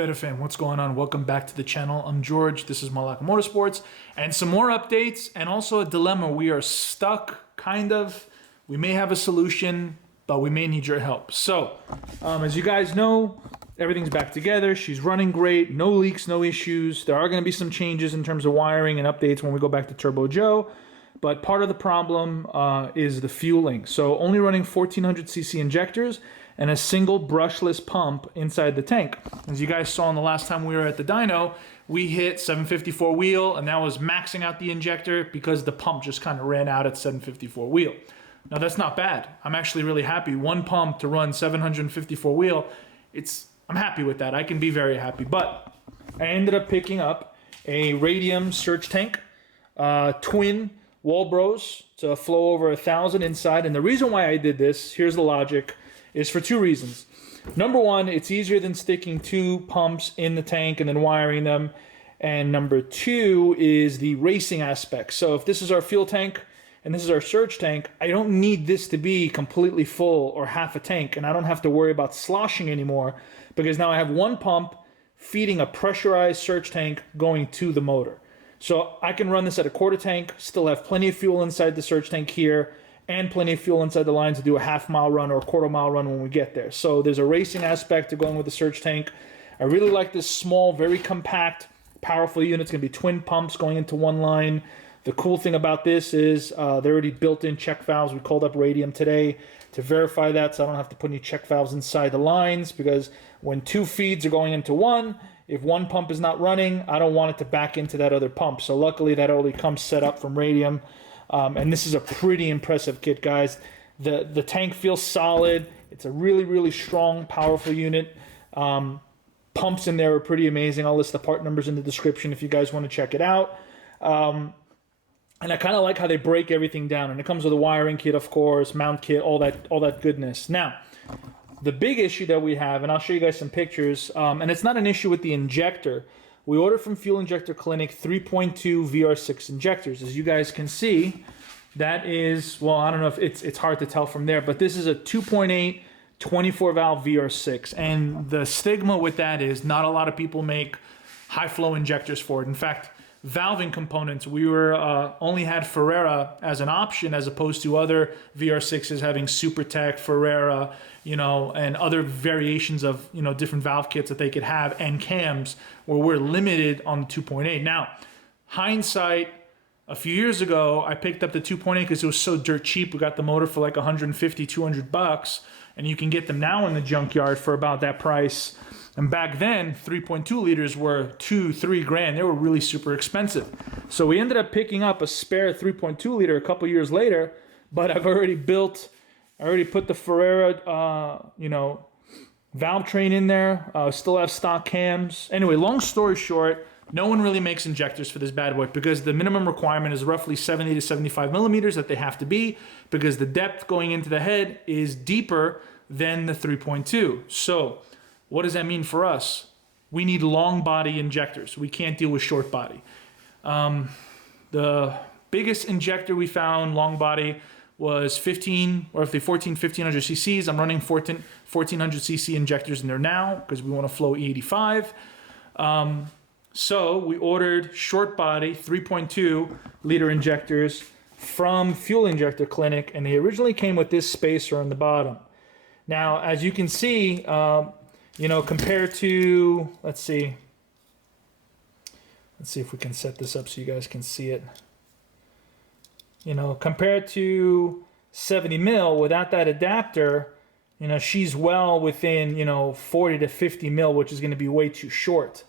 Feta Fam, what's going on? Welcome back to the channel. I'm George, this is Malaka MotorSports, and some more updates and also a dilemma. We are stuck, kind of. We may have a solution, but we may need your help. So, as you guys know, everything's back together. She's running great, no leaks, no issues. There are going to be some changes in terms of wiring and updates when we go back to Turbo Joe, but part of the problem is the fueling. So only running 1400cc injectors and a single brushless pump inside the tank. As you guys saw in the last time we were at the dyno, we hit 754 wheel, and that was maxing out the injector because the pump just kind of ran out at 754 wheel. Now that's not bad. I'm actually really happy. One pump to run 754 wheel, I'm happy with that. I can be very happy. But I ended up picking up a Radium surge tank, twin Walbros to flow over 1,000 inside. And the reason why I did this, here's the logic, is for two reasons. Number one, it's easier than sticking two pumps in the tank and then wiring them. And number two is the racing aspect. So if this is our fuel tank and this is our surge tank, I don't need this to be completely full or half a tank, and I don't have to worry about sloshing anymore because now I have one pump feeding a pressurized surge tank going to the motor. So I can run this at a quarter tank, still have plenty of fuel inside the surge tank here, and plenty of fuel inside the line to do a half-mile run or a quarter-mile run when we get there. So there's a racing aspect to going with the surge tank. I really like this small, very compact, powerful unit. It's going to be twin pumps going into one line. The cool thing about this is they're already built-in check valves. We called up Radium today to verify that, so I don't have to put any check valves inside the lines, because when two feeds are going into one, if one pump is not running, I don't want it to back into that other pump. So luckily that already comes set up from Radium. And this is a pretty impressive kit, guys. The tank feels solid. It's a really, really strong, powerful unit. Pumps in there are pretty amazing. I'll list the part numbers in the description if you guys want to check it out. And I kind of like how they break everything down. And it comes with a wiring kit, of course, mount kit, all that goodness. Now, the big issue that we have, and I'll show you guys some pictures, and it's not an issue with the injector. We ordered from Fuel Injector Clinic 3.2 VR6 injectors. As you guys can see, that is, well, I don't know if it's hard to tell from there, but this is a 2.8 24 valve VR6. And the stigma with that is not a lot of people make high flow injectors for it. In fact, valving components, we were only had Ferrera as an option, as opposed to other VR6s having SuperTech, Ferrera, and other variations of, different valve kits that they could have, and cams, where we're limited on the 2.8. Now, hindsight, a few years ago, I picked up the 2.8 because it was so dirt cheap. We got the motor for like 150, 200 bucks, and you can get them now in the junkyard for about that price. And back then, 3.2 liters were $2-3 grand. They were really super expensive. So we ended up picking up a spare 3.2 liter a couple years later, but I've already put the Ferrera, valve train in there. Still have stock cams. Anyway, long story short, no one really makes injectors for this bad boy because the minimum requirement is roughly 70 to 75 millimeters that they have to be, because the depth going into the head is deeper than the 3.2. So what does that mean for us? We need long body injectors. We can't deal with short body. The biggest injector we found, long body, was 1500 cc's. I'm running 1400 cc injectors in there now because we want to flow E85. So we ordered short body 3.2 liter injectors from Fuel Injector Clinic, and they originally came with this spacer on the bottom. Now, as you can see, compared to, let's see if we can set this up so you guys can see it. Compared to 70 mil without that adapter, she's well within, 40 to 50 mil, which is going to be way too short.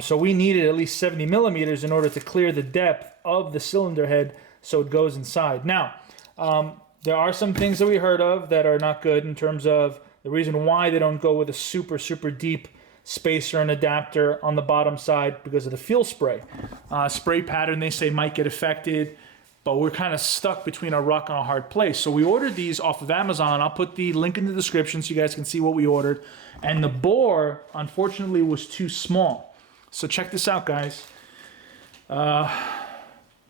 So we needed at least 70 millimeters in order to clear the depth of the cylinder head so it goes inside. Now, there are some things that we heard of that are not good in terms of the reason why they don't go with a super, super deep spacer and adapter on the bottom side, because of the fuel spray. Spray pattern, they say, might get affected, but we're kind of stuck between a rock and a hard place. So we ordered these off of Amazon. I'll put the link in the description so you guys can see what we ordered. And the bore, unfortunately, was too small. So check this out, guys.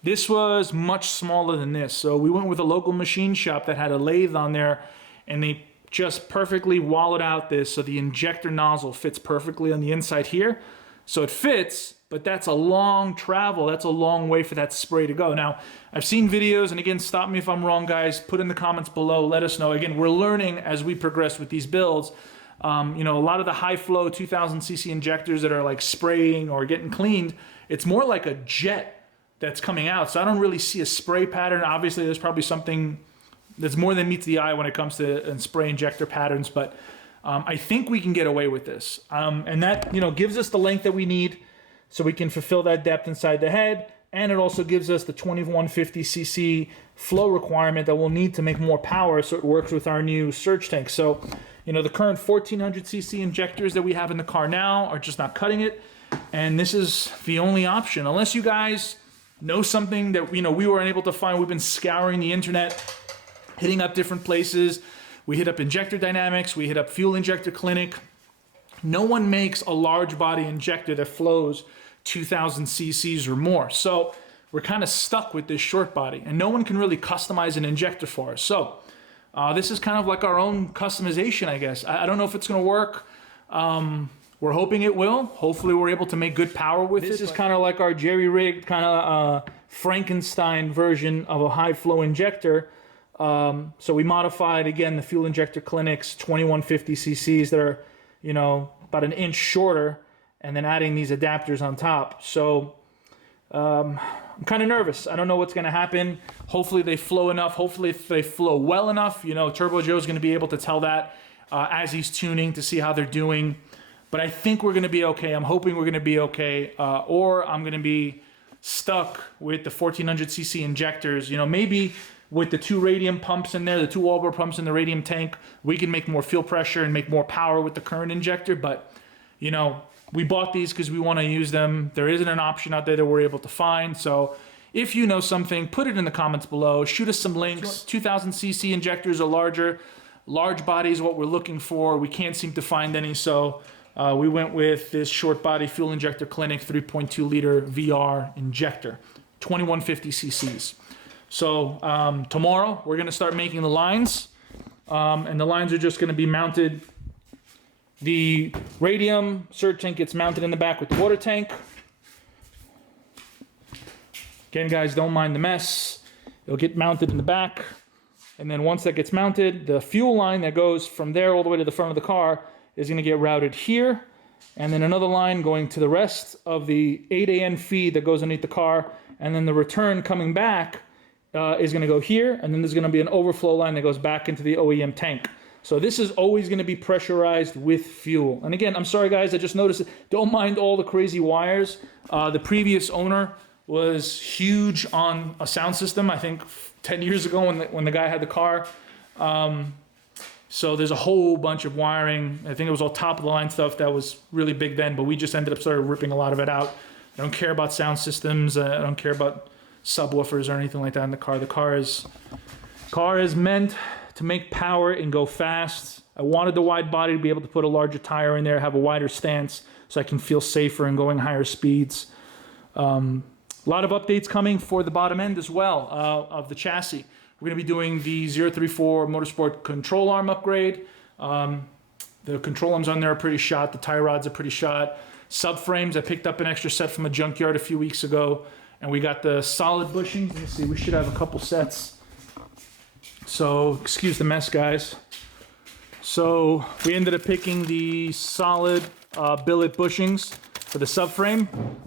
This was much smaller than this. So we went with a local machine shop that had a lathe on there, and they just perfectly wallowed out this so the injector nozzle fits perfectly on the inside here. So it fits, but that's a long travel. That's a long way for that spray to go. Now, I've seen videos, and again, stop me if I'm wrong, guys. Put in the comments below. Let us know. Again, we're learning as we progress with these builds. You know, a lot of the high flow 2000cc injectors that are like spraying or getting cleaned, it's more like a jet that's coming out. So I don't really see a spray pattern. Obviously, there's probably something that's more than meets the eye when it comes to spray injector patterns, but I think we can get away with this. And that, you know, gives us the length that we need so we can fulfill that depth inside the head. And it also gives us the 2150cc flow requirement that we'll need to make more power so it works with our new surge tank. So, you know, the current 1400cc injectors that we have in the car now are just not cutting it. And this is the only option. Unless you guys know something that, you know, we were unable to find. We've been scouring the internet, hitting up different places. We hit up Injector Dynamics. We hit up Fuel Injector Clinic. No one makes a large body injector that flows 2000 cc's or more. So we're kind of stuck with this short body, and no one can really customize an injector for us. So this is kind of like our own customization, I guess. I don't know if it's going to work. We're hoping it will. Hopefully we're able to make good power with it. This is kind of like our jerry-rigged kind of Frankenstein version of a high-flow injector. So we modified, again, the Fuel Injector Clinic's 2150 cc's that are, you know, about an inch shorter, and then adding these adapters on top. So I'm kind of nervous. I don't know what's going to happen. Hopefully they flow enough. Hopefully if they flow well enough, you know, Turbo Joe's going to be able to tell that as he's tuning to see how they're doing. But I think we're going to be okay. I'm hoping we're going to be okay. Or I'm going to be stuck with the 1400cc injectors. You know, maybe with the 2 radium pumps in there, the 2 wallbore pumps in the radium tank, we can make more fuel pressure and make more power with the current injector. But, you know, we bought these because we want to use them. There isn't an option out there that we're able to find. So if you know something, put it in the comments below. Shoot us some links. 2000cc injectors are larger. Large body is what we're looking for. We can't seem to find any. So we went with this short body Fuel Injector Clinic 3.2 liter VR injector, 2150 cc's. So tomorrow we're going to start making the lines. And the lines are just going to be mounted. The radium surge tank gets mounted in the back with the water tank. Again, guys, don't mind the mess. It'll get mounted in the back. And then once that gets mounted, the fuel line that goes from there all the way to the front of the car is going to get routed here. And then another line going to the rest of the 8AN feed that goes underneath the car. And then the return coming back is going to go here. And then there's going to be an overflow line that goes back into the OEM tank. So this is always going to be pressurized with fuel. And again, I'm sorry, guys, I just noticed it. Don't mind all the crazy wires. The previous owner was huge on a sound system, I think 10 years ago when the guy had the car. So there's a whole bunch of wiring. I think it was all top of the line stuff that was really big then, but we just ended up started ripping a lot of it out. I don't care about sound systems. I don't care about subwoofers or anything like that in the car. The car is meant to make power and go fast. I wanted the wide body to be able to put a larger tire in there, have a wider stance so I can feel safer and going higher speeds. A lot of updates coming for the bottom end as well of the chassis. We're going to be doing the 034 Motorsport control arm upgrade. The control arms on there are pretty shot. The tie rods are pretty shot. Subframes, I picked up an extra set from a junkyard a few weeks ago. And we got the solid bushings. Let me see, we should have a couple sets. So, excuse the mess, guys. So, we ended up picking the solid billet bushings for the subframe.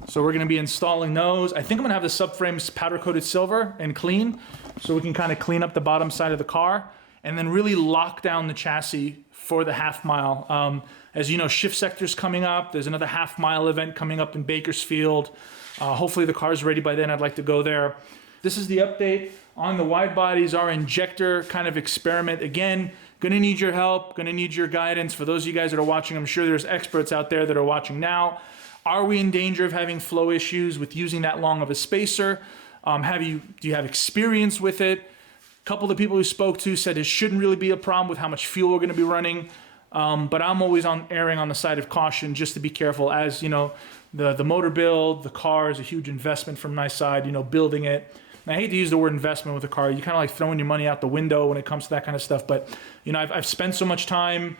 So, we're going to be installing those. I think I'm going to have the subframes powder-coated silver and clean, so we can kind of clean up the bottom side of the car and then really lock down the chassis for the half mile. As you know, shift sector's coming up. There's another half mile event coming up in Bakersfield. Hopefully the car's ready by then. I'd like to go there. This is the update on the wide bodies, our injector kind of experiment. Again, gonna need your help, gonna need your guidance. For those of you guys that are watching, I'm sure there's experts out there that are watching now. Are we in danger of having flow issues with using that long of a spacer? Do you have experience with it? A couple of the people who spoke to said it shouldn't really be a problem with how much fuel we're gonna be running. But I'm always erring on the side of caution just to be careful. As you know, the motor build, the car is a huge investment from my side, you know, building it. And I hate to use the word investment with a car. You kind of like throwing your money out the window when it comes to that kind of stuff. But, you know, I've spent so much time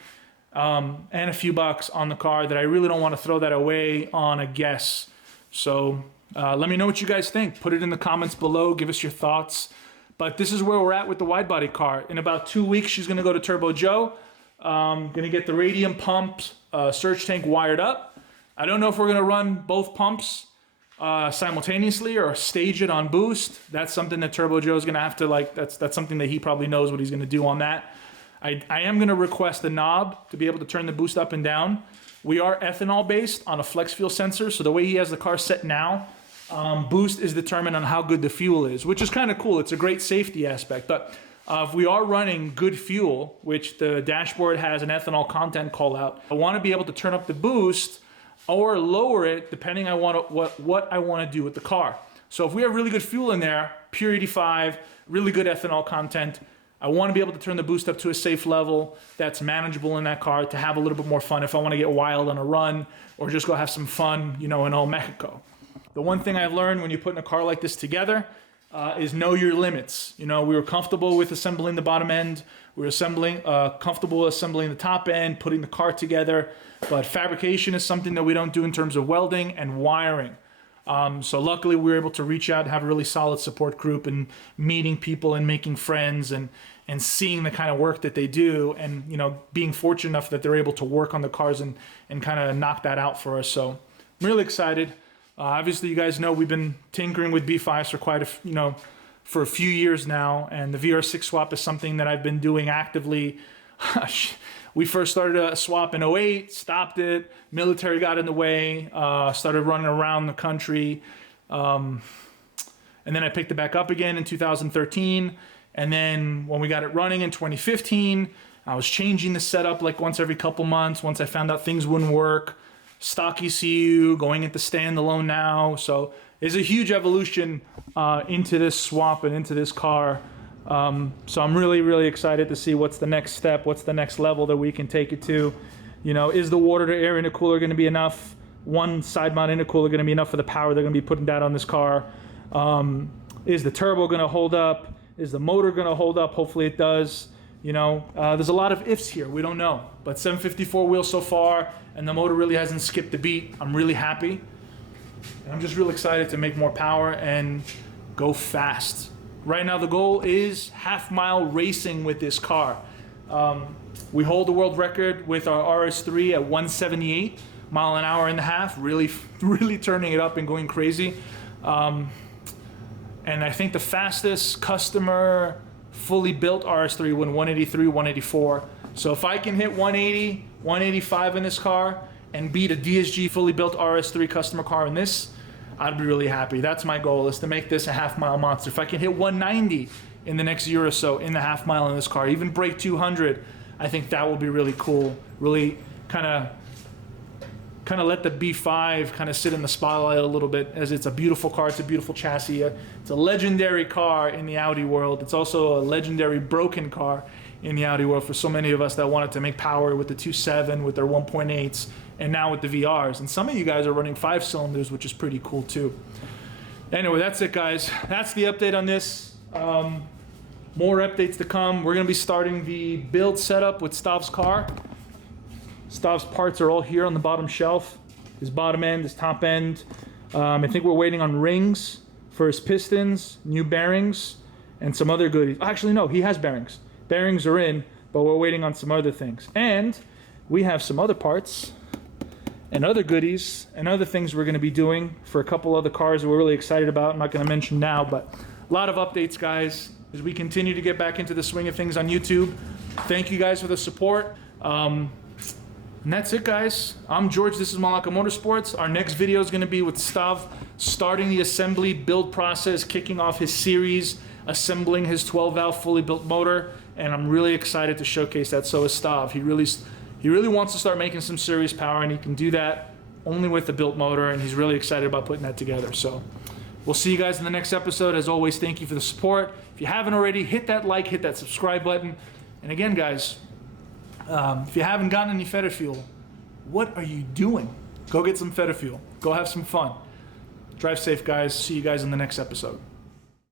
and a few bucks on the car that I really don't want to throw that away on a guess. So let me know what you guys think. Put it in the comments below. Give us your thoughts. But this is where we're at with the wide body car. In about 2 weeks, she's going to go to Turbo Joe. Going to get the radium pumped surge tank wired up. I don't know if we're going to run both pumps simultaneously or stage it on boost. That's something that Turbo Joe is going to have to like, that's something that he probably knows what he's going to do on that. I am going to request a knob to be able to turn the boost up and down. We are ethanol based on a flex fuel sensor. So the way he has the car set now, boost is determined on how good the fuel is, which is kind of cool. It's a great safety aspect. But if we are running good fuel, which the dashboard has an ethanol content call out, I want to be able to turn up the boost or lower it depending on what I want to do with the car. So if we have really good fuel in there, pure 85, really good ethanol content, I want to be able to turn the boost up to a safe level that's manageable in that car to have a little bit more fun if I want to get wild on a run or just go have some fun, you know, in old Mexico. The one thing I've learned when you're putting a car like this together is know your limits. You know, we were comfortable with assembling the bottom end. We were comfortable assembling the top end, putting the car together. But fabrication is something that we don't do in terms of welding and wiring. So luckily we were able to reach out and have a really solid support group and meeting people and making friends and seeing the kind of work that they do and, you know, being fortunate enough that they're able to work on the cars and kind of knock that out for us. So I'm really excited. Obviously, you guys know we've been tinkering with B5s for for a few years now, and the VR6 swap is something that I've been doing actively. We first started a swap in 08, stopped it, military got in the way, started running around the country, and then I picked it back up again in 2013, and then when we got it running in 2015, I was changing the setup like once every couple months, once I found out things wouldn't work. Stock ECU, going into standalone now. So there's a huge evolution into this swap and into this car. So I'm really, really excited to see what's the next step, what's the next level that we can take it to. You know, is the water to air intercooler going to be enough? One side mount intercooler going to be enough for the power they're going to be putting down on this car? Is the turbo going to hold up? Is the motor going to hold up? Hopefully it does. You know, there's a lot of ifs here. We don't know. But 754 wheels so far, and the motor really hasn't skipped a beat. I'm really happy. And I'm just real excited to make more power and go fast. Right now the goal is half-mile racing with this car. We hold the world record with our RS3 at 178 mile an hour and a half, really turning it up and going crazy. And I think the fastest customer fully built RS3 went 183, 184. So if I can hit 180, 185 in this car and beat a DSG fully built RS3 customer car in this, I'd be really happy. That's my goal, is to make this a half-mile monster. If I can hit 190 in the next year or so in the half-mile in this car, even break 200, I think that will be really cool. Really kind of let the B5 kind of sit in the spotlight a little bit, as it's a beautiful car, it's a beautiful chassis. It's a legendary car in the Audi world. It's also a legendary broken car in the Audi world for so many of us that wanted to make power with the 2.7, with their 1.8s, and now with the VRs. And some of you guys are running 5 cylinders, which is pretty cool too. Anyway, that's it, guys. That's the update on this. More updates to come. We're going to be starting the build setup with Stav's car. Stav's parts are all here on the bottom shelf. His bottom end, his top end. I think we're waiting on rings for his pistons, new bearings, and some other goodies. Actually, no, he has bearings. Bearings are in, but we're waiting on some other things. And we have some other parts and other goodies and other things we're going to be doing for a couple other cars that we're really excited about. I'm not going to mention now, but a lot of updates, guys, as we continue to get back into the swing of things on YouTube. Thank you guys for the support. And that's it, guys. I'm George. This is Malaka Motorsports. Our next video is going to be with Stav starting the assembly build process, kicking off his series, assembling his 12-valve fully built motor, and I'm really excited to showcase that. So is Stav. He really wants to start making some serious power, and he can do that only with the built motor, and he's really excited about putting that together. So we'll see you guys in the next episode. As always, thank you for the support. If you haven't already, hit that like, hit that subscribe button. And again, guys, if you haven't gotten any Feta Fuel, what are you doing? Go get some Feta Fuel. Go have some fun. Drive safe, guys. See you guys in the next episode.